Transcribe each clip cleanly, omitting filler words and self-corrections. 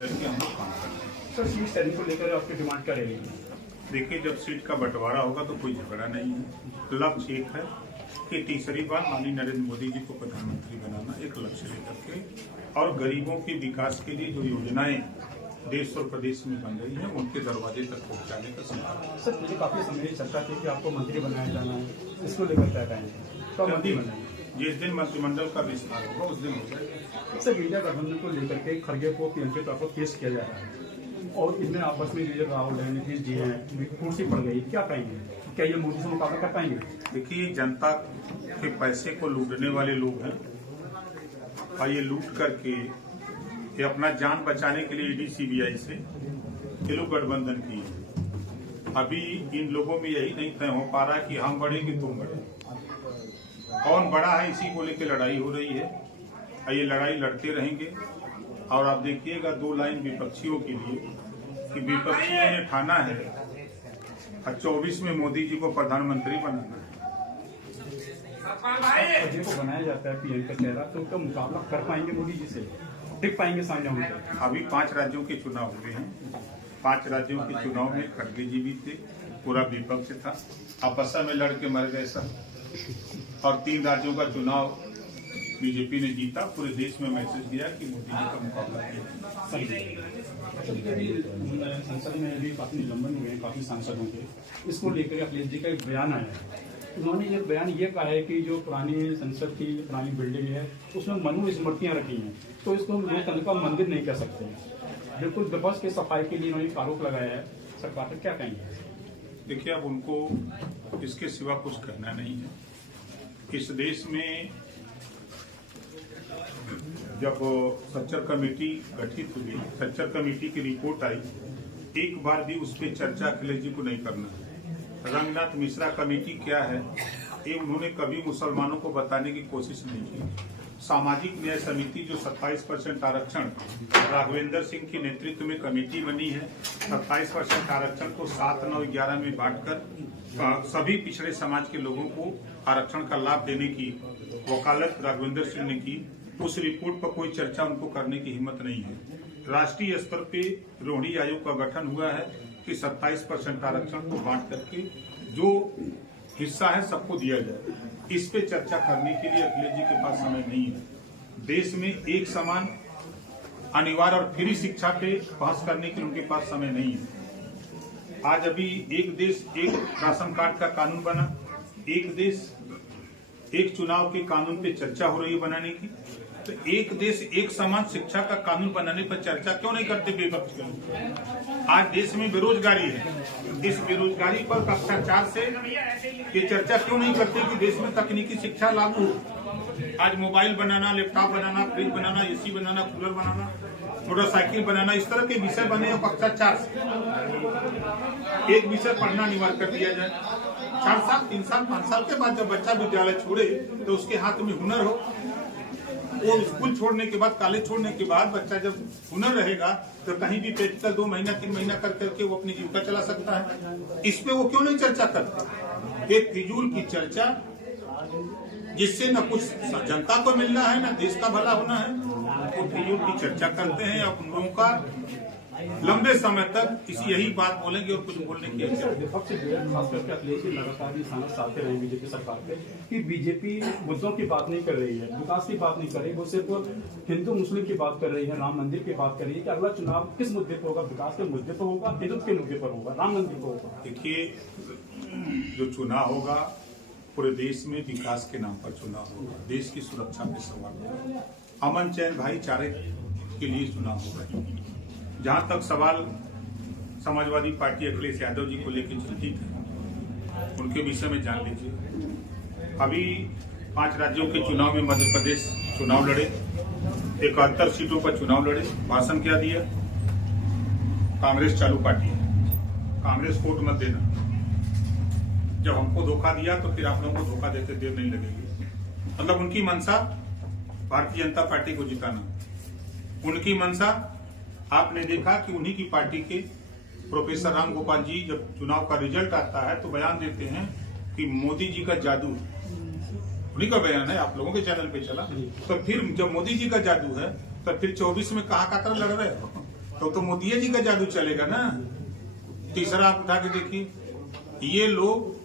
Sir, seat sharing को लेकर आपकी डिमांड क्या रहेगी? देखिए, जब सीट का बंटवारा होगा तो कोई झगड़ा नहीं है। लक्ष्य एक है कि तीसरी बार माननीय नरेंद्र मोदी जी को प्रधानमंत्री बनाना, एक लक्ष्य लेकर के, और गरीबों के विकास के लिए जो योजनाएं देश और प्रदेश में बन रही हैं उनके दरवाजे तक पहुंचाने का संकल्प। सर, मुझे काफी समय चर्चा थी कि आपको मंत्री बनाया जाना है, इसको लेकर क्या कहेंगे? तो आप मंत्री बनाएंगे? जिस दिन मंत्रिमंडल का विस्तार होगा उस दिन हो जाएगा। सर, इंडिया गठबंधन को लेकर के खड़गे को पीएम के तौर पर पेश किया जा रहा है और इनमें आपस में जो राहुल है, नीतीश जी हैं, कुर्सी पड़ गई, क्या कहेंगे? क्या ये मोदी से मुकाबला कर पाएंगे? देखिए, जनता के पैसे को लूटने वाले लोग हैं और ये लूट करके ये अपना जान बचाने के लिए ईडी सीबीआई से ये लोग गठबंधन किए। अभी इन लोगों में यही नहीं तय हो पा रहा कि हम बड़े कि तुम बड़े, कौन बड़ा है, इसी को लेकर लड़ाई हो रही है और ये लड़ाई लड़ते रहेंगे। और आप देखिएगा, दो लाइन विपक्षियों के लिए कि विपक्षियों ने ठाना है और 24 में मोदी जी को प्रधानमंत्री बनाना है। खड़गे को बनाया जाता है पीएम का चेहरा, तो उनका मुकाबला कर पाएंगे मोदी जी से? टिक पाएंगे सामने उनके? अभी 5 राज्यों के चुनाव हुए हैं। 5 राज्यों के चुनाव में खड़गे जी भी थे, पूरा विपक्ष था, आपस में लड़ के मर गए सब। और 3 राज्यों का चुनाव बीजेपी ने जीता। पूरे देश में मैसेज दिया कि मोदी जी का मुकाबला किया। संसद में भी काफी निलंबन हुए हैं काफी सांसदों के, इसको लेकर अखिलेश जी का एक बयान आया है। उन्होंने ये बयान ये कहा है कि जो पुरानी संसद की पुरानी बिल्डिंग है उसमें मनु स्मृतियां रखी हैं, तो इसको लोकतंत्र का मंदिर नहीं कह सकते। बिल्कुल विपक्ष के सफाई के लिए उन्होंने आरोप लगाया है। सरकार पर क्या कहेंगे? देखिए, अब उनको इसके सिवा कुछ कहना नहीं है। इस देश में जब सच्चर कमेटी गठित हुई, सच्चर कमेटी की रिपोर्ट आई, एक बार भी उस पर चर्चा अखिलेश जी को नहीं करना है। रंगनाथ मिश्रा कमेटी क्या है ये उन्होंने कभी मुसलमानों को बताने की कोशिश नहीं की। सामाजिक न्याय समिति जो 27% आरक्षण राघवेंद्र सिंह के नेतृत्व में कमेटी बनी है, 27% आरक्षण को 7, 9, 11 में बांटकर सभी पिछड़े समाज के लोगों को आरक्षण का लाभ देने की वकालत राघवेंद्र सिंह ने की। उस रिपोर्ट पर कोई चर्चा उनको करने की हिम्मत नहीं है। राष्ट्रीय स्तर पे रोहिणी आयोग का गठन हुआ है कि 27% आरक्षण को बांट करके जो हिस्सा है सबको दिया जाए। इस पे चर्चा करने के लिए अखिलेश जी के पास समय नहीं है। देश में एक समान अनिवार्य और फ्री शिक्षा पे बहस करने के लिए उनके पास समय नहीं है। आज अभी एक देश एक राशन कार्ड का कानून बना, एक देश एक चुनाव के कानून पे चर्चा हो रही है बनाने की। तो एक देश एक समान शिक्षा का कानून बनाने पर चर्चा क्यों नहीं करते विपक्ष के लोग? आज देश में बेरोजगारी है, इस बेरोजगारी पर कक्षा 4 से ये चर्चा क्यों नहीं करते कि देश में तकनीकी शिक्षा लागू हो? आज मोबाइल बनाना, लैपटॉप बनाना, फ्रिज बनाना, एसी बनाना, कूलर बनाना, मोटरसाइकिल बनाना, इस तरह के विषय बने कक्षा 4 से। एक विषय पढ़ना अनिवार्य कर दिया जाए। 4 साल, 3 साल, 5 साल के बाद जब बच्चा विद्यालय छोड़े तो उसके हाथ में हुनर हो। वो स्कूल छोड़ने के बाद, कॉलेज छोड़ने के बाद बच्चा जब हुनर रहेगा तो कहीं भी प्रैक्टिकल 2 महीना 3 महीना कर करके वो अपनी जीविका चला सकता है। इस पे वो क्यों नहीं चर्चा करते? एक फिजूल की चर्चा जिससे न कुछ जनता को मिलना है न देश का भला होना है, वो फिजूल की चर्चा करते हैं। अब उन लोगों का लंबे समय तक इसी यही बात बोलेंगे और कुछ बोलने की विपक्ष खास करके अखिलेश जी लगातार निशाना साधते रहे बीजेपी सरकार पे कि बीजेपी मुद्दों की बात नहीं कर रही है, विकास की बात नहीं कर रही, वो सिर्फ हिंदू मुस्लिम की बात कर रही है, राम मंदिर की बात कर रही है। कि अगला चुनाव किस मुद्दे पर होगा? विकास के मुद्दे पर होगा, हिंदुत्व के मुद्दे पर होगा, राम मंदिर पर होगा? देखिए, जो चुनाव होगा पूरे देश में विकास के नाम पर चुनाव होगा, देश की सुरक्षा पे सवाल होगा, अमन चैन भाईचारे के लिए चुनाव होगा। जहां तक सवाल समाजवादी पार्टी अखिलेश यादव जी को लेकर चिंतित है, उनके विषय में जान लीजिए। अभी 5 राज्यों के चुनाव में मध्य प्रदेश चुनाव लड़े, 71 सीटों पर चुनाव लड़े। भाषण क्या दिया? कांग्रेस चालू पार्टी है, कांग्रेस वोट मत देना। जब हमको धोखा दिया तो फिर आप लोगों को धोखा देते देर नहीं लगेगी। मतलब उनकी मंशा भारतीय जनता पार्टी को जिताना, उनकी मंशा आपने देखा कि उन्हीं की पार्टी के प्रोफेसर राम गोपाल जी जब चुनाव का रिजल्ट आता है तो बयान देते हैं कि मोदी जी का जादू, उन्हीं का बयान है, आप लोगों के चैनल पे चला। तो फिर जब मोदी जी का जादू है तो फिर 24 में कहाँ का तरह लड़ रहे हो? तो मोदी जी का जादू चलेगा ना। तीसरा आप उठा के देखिए, ये लोग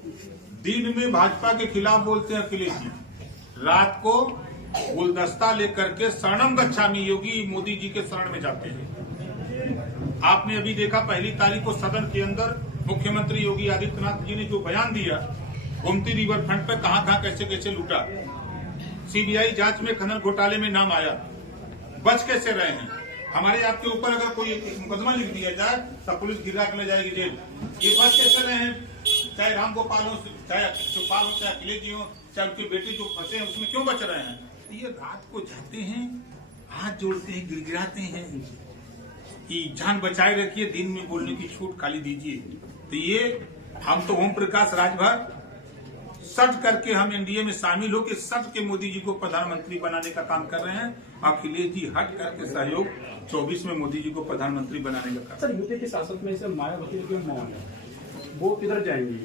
दिन में भाजपा के खिलाफ बोलते हैं अखिलेश जी, रात को गुलदस्ता लेकर के शरणम गच्छामि योगी मोदी जी के शरण में जाते हैं। आपने अभी देखा 1 तारीख को सदन के अंदर मुख्यमंत्री योगी आदित्यनाथ जी ने जो बयान दिया, गोमती रिवर फ्रंट पे कहां कैसे कैसे लूटा, सीबीआई जांच में खनन घोटाले में नाम आया, बच कैसे रहे हैं। हमारे आपके ऊपर अगर कोई मुकदमा लिख दिया जाए तो पुलिस गिरा कर ले जाएगी जेल, ये बच कैसे रहे हैं। चाहे राम गोपाल हो, चाहे शिवपाल हो, चाहे अखिलेश जी हो, चाहे उनके बेटे जो फंसे हैं उसमें क्यों बच रहे हैं। ये रात को जाते हैं, हाथ जोड़ते हैं, गिड़गिड़ाते हैं कि जान बचाए रखिए, दिन में बोलने की छूट खाली दीजिए। तो ये हम तो ओम प्रकाश राजभर सट करके हम एनडीए में शामिल होकर सट के मोदी जी को प्रधानमंत्री बनाने का काम कर रहे हैं। अखिलेश जी हट करके सहयोग 24 में मोदी जी को प्रधानमंत्री बनाने का काम। सर यूपी की शासन में से मायावती क्यों मौन है, वो किधर जाएंगी।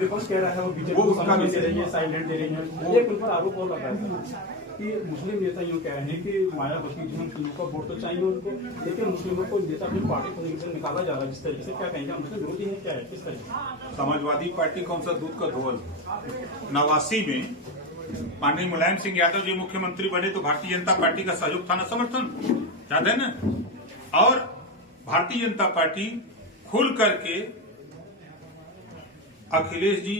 विपक्ष कह रहा है वो बीजेपी को समय दे रही है, साइलेंट दे रही है। एक उन पर आरोप और लगा है कि मुस्लिम नेता यूँ कह रहे हैं कि मायावती जी मुस्लिमों का वोट तो चाहिए उनको, लेकिन मुस्लिमों को नेता अपनी पार्टी को निकाला जा रहा है। जिस तरीके से क्या कहेंगे, मुस्लिम विरोधी है क्या है, किस तरीके। समाजवादी पार्टी कौन सा दूध का धोवल। 89 में माननीय मुलायम सिंह यादव जी मुख्यमंत्री बने तो भारतीय जनता पार्टी का सहयोग था ना, समर्थन याद है ना। और भारतीय जनता पार्टी खुल करके अखिलेश जी,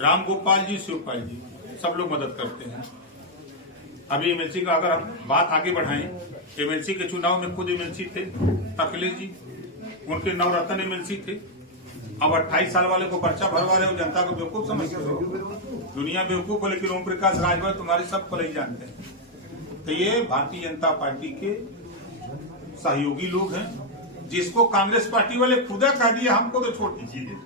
राम गोपाल जी, शिवपाल जी सब लोग मदद करते हैं। अभी एमएलसी का अगर हम बात आगे बढ़ाएं, एमएलसी के चुनाव में खुद एमएलसी थे अखिलेश जी, उनके नवरत्न एमएलसी थे। अब 28 साल वाले को पर्चा भरवा रहे हो, जनता को बेवकूफ समझते हो। दुनिया बेवकूफ है, लेकिन ओम प्रकाश राजभर तुम्हारे सब को नहीं जानते हैं। तो ये भारतीय जनता पार्टी के सहयोगी लोग हैं, जिसको कांग्रेस पार्टी वाले खुदा कह दिया, हमको तो छोड़ दीजिए।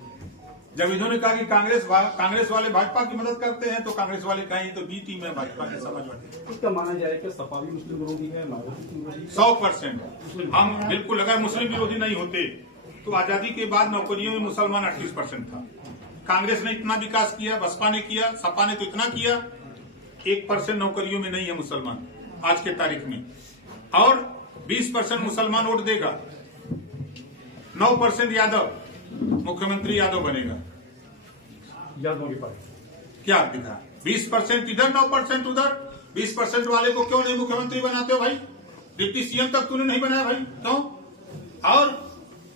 जब इन्होंने कहा कि कांग्रेस वाले भाजपा की मदद करते हैं, तो कांग्रेस वाले कहें तो बी टीम है भाजपा के समाजवादी। इसका माना जाए कि सपा भी मुस्लिम विरोधी है, 100%। हम बिल्कुल, अगर मुस्लिम विरोधी नहीं होते तो आजादी के बाद नौकरियों में मुसलमान 38% था। कांग्रेस ने इतना विकास किया, बसपा ने किया, सपा ने तो इतना किया, 1% नौकरियों में नहीं है मुसलमान आज के तारीख में। और 20% मुसलमान वोट देगा, 9% यादव, मुख्यमंत्री यादव बनेगा। यादव की पार्टी क्या दिखा, 20% इधर 9% उधर। 20% वाले को क्यों नहीं मुख्यमंत्री बनाते हो भाई, डिप्टी सीएम तक तूने नहीं बनाया भाई, क्यों। और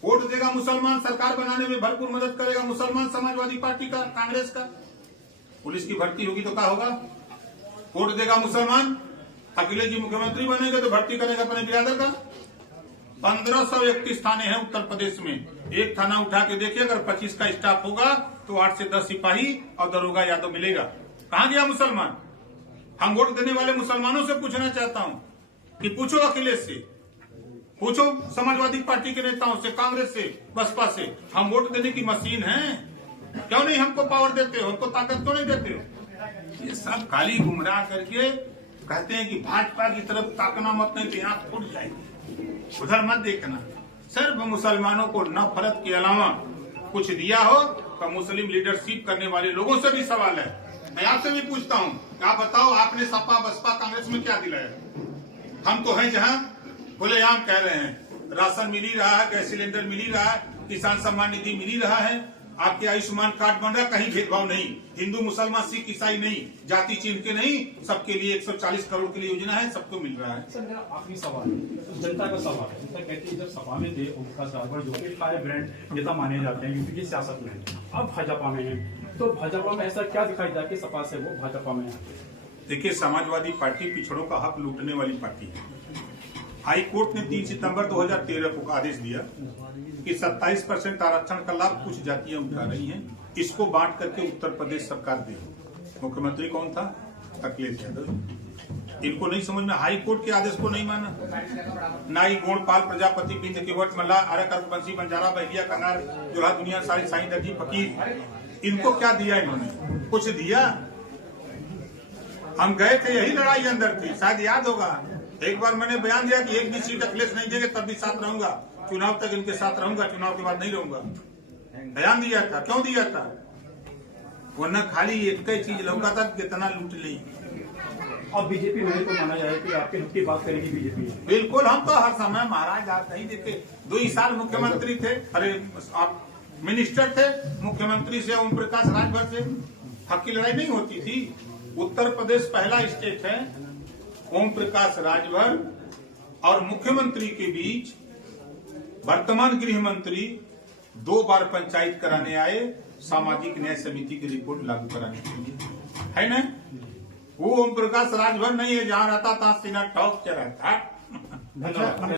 वोट देगा मुसलमान, सरकार बनाने में भरपूर मदद करेगा मुसलमान, समाजवादी पार्टी का, कांग्रेस का। पुलिस की भर्ती होगी तो क्या होगा, वोट देगा मुसलमान, अखिलेश जी मुख्यमंत्री बनेंगे तो भर्ती करेगा अपने बिरादर का। 1531 थाने हैं उत्तर प्रदेश में, एक थाना उठा के देखिए, अगर 25 का स्टाफ होगा तो 8 से 10 सिपाही और दरोगा यादव मिलेगा। कहां गया मुसलमान। हम वोट देने वाले मुसलमानों से पूछना चाहता हूं कि पूछो अखिलेश से, पूछो समाजवादी पार्टी के नेताओं से, कांग्रेस से, बसपा से, हम वोट देने की मशीन हैं, क्यों नहीं हमको पावर देते हो, हमको ताकत क्यों नहीं देते हो। ये सब काली गुमराह करके कहते हैं कि भाजपा की तरफ ताकना मत, नहीं तो यहाँ फूट जाएगी, उधर मत देखना। सिर्फ मुसलमानों को नफरत के अलावा कुछ दिया हो तो मुस्लिम लीडरशिप करने वाले लोगों से भी सवाल है। मैं आपसे भी पूछता हूँ, आप बताओ आपने सपा बसपा कांग्रेस में क्या दिलाया। हम तो हैं जहाँ खुलेआम कह रहे हैं, राशन मिल ही रहा है, गैस सिलेंडर मिल ही रहा है, किसान सम्मान निधि मिल ही रहा है, आपके आयुष्मान कार्ड बन रहा, कहीं भेदभाव नहीं, हिंदू मुसलमान सिख ईसाई नहीं, जाति चिन्ह के नहीं, सबके लिए 140 करोड़ की योजना है, सबको मिल रहा है। सर मेरा आखिरी सवाल है, जनता का सवाल है। जनता कहती है जब सपा में थे उनका सागर जो कि फायर ब्रांड नेता माने जाते हैं यूपी की सियासत में, अब भाजपा में है, तो भाजपा में ऐसा क्या दिखाई दिया कि सपा से वो भाजपा में है। देखिए, समाजवादी पार्टी पिछड़ों का हक लूटने वाली पार्टी है। हाई कोर्ट ने 3 सितंबर 2013 को आदेश दिया कि 27% आरक्षण का लाभ कुछ जातियां उठा रही हैं, इसको बांट करके उत्तर प्रदेश सरकार दे। मुख्यमंत्री कौन था, अखिलेश यादव। इनको नहीं समझ में, हाई कोर्ट के आदेश को नहीं माना। नाई गोणपाल प्रजापति बिंद केवट मल्ला आर्य बंसी बंजारा बहलिया कनार जोला दुनिया सारी साईं दर्जी फकीर, इनको क्या दिया इन्होंने, कुछ दिया। हम गए थे, यही लड़ाई अंदर थी, शायद याद होगा। एक बार मैंने बयान दिया कि एक भी सीट अखिलेश नहीं देंगे तब भी साथ रहूंगा, चुनाव तक इनके साथ रहूंगा, चुनाव के बाद नहीं रहूंगा। बयान दिया था, क्यों दिया था, वरना खाली एक ही चीज लौका था कितना लूट ली। अब बीजेपी में तो माना जाए कि आपके हक की बात करेगी बीजेपी। बिल्कुल, हम तो हर समय महाराज आप नहीं देते, 2 साल मुख्यमंत्री थे, अरे आप मिनिस्टर थे, मुख्यमंत्री से ओम प्रकाश राजभर से हक की लड़ाई नहीं होती थी। उत्तर प्रदेश पहला स्टेट है, ओम प्रकाश राजभर और मुख्यमंत्री के बीच वर्तमान गृह मंत्री 2 बार पंचायत कराने आए, सामाजिक न्याय समिति की रिपोर्ट लागू कराने के लिए, है ना। वो ओम प्रकाश राजभर नहीं है, जहां रहता था सीना टॉप चला था। धन्यवाद।